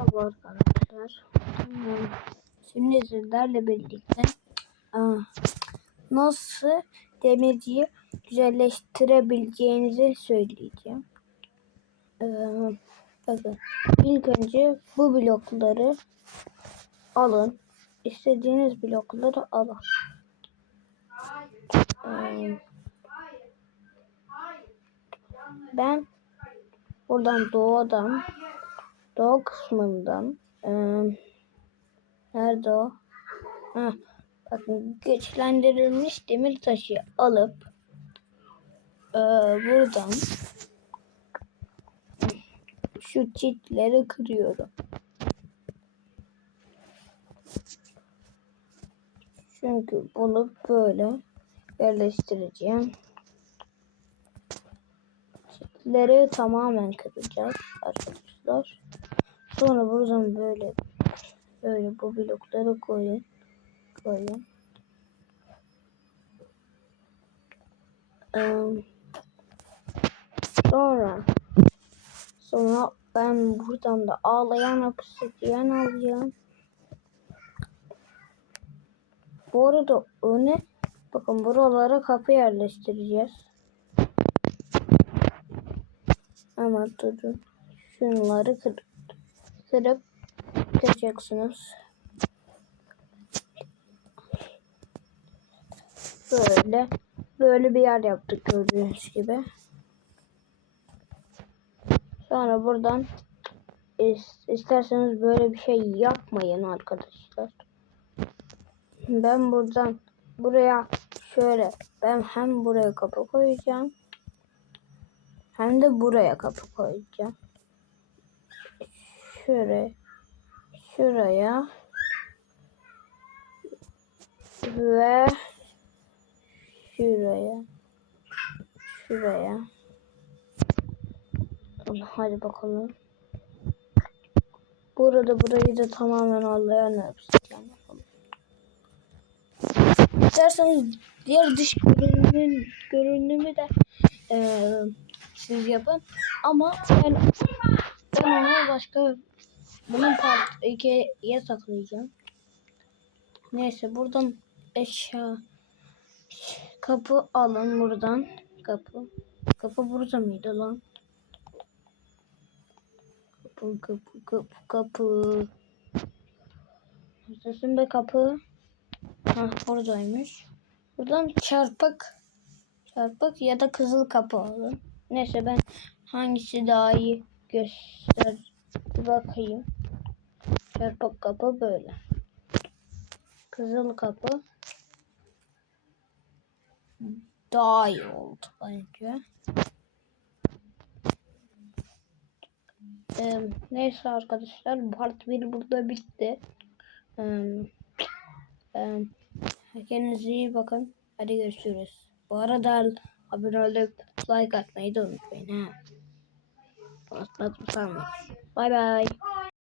Merhaba arkadaşlar. Hmm, Şimdi sizlerle birlikte aa, nasıl demirciyi güzelleştirebileceğinizi söyleyeceğim. Ee, bakın ilk önce bu blokları alın. İstediğiniz blokları alın. Ee, ben buradan doğadan doğu kısmından eee nerede o? Heh, bakın güçlendirilmiş demir taşı alıp eee, buradan şu çitleri kırıyorum. Çünkü bunu böyle yerleştireceğim. Çitleri tamamen kıracağız arkadaşlar. Sonra buradan böyle böyle bu blokları koyun. Koyun. Ee, sonra sonra ben buradan da ağlayan obsidiyen alacağım. Bu arada öne bakın buralara kapı yerleştireceğiz. Ama durun. Şunları kır, kırıp kıracaksınız. Böyle böyle bir yer yaptık gördüğünüz gibi. Sonra buradan is- isterseniz böyle bir şey yapmayın arkadaşlar. Ben buradan buraya şöyle ben hem buraya kapı koyacağım hem de buraya kapı koyacağım. Şöyle şuraya ve şuraya şuraya. Hadi bakalım. Burada burayı da tamamen allayan obsidyen yapalım İsterseniz diğer dış görünümü, görünümü de eee, siz yapın. Ama ben, ben onu başka bunun part 2'ye saklayacağım. Neyse buradan eşya kapı alın buradan kapı kapı burada mıydı lan? Kapı kapı kapı kapı Neredesin be kapı? Hah buradaymış. Buradan çarpık çarpık ya da kızıl kapı alın. Neyse ben hangisi daha iyi göster bakayım. Çarpık kapı böyle. Kızıl kapı daha iyi oldu bence. Ee, neyse arkadaşlar part 1 burada bitti. Ee, e, kendinize iyi bakın. Hadi görüşürüz. Bu arada abone olup like atmayı da unutmayın ha. Unutmadım sanmayın. Bay bay.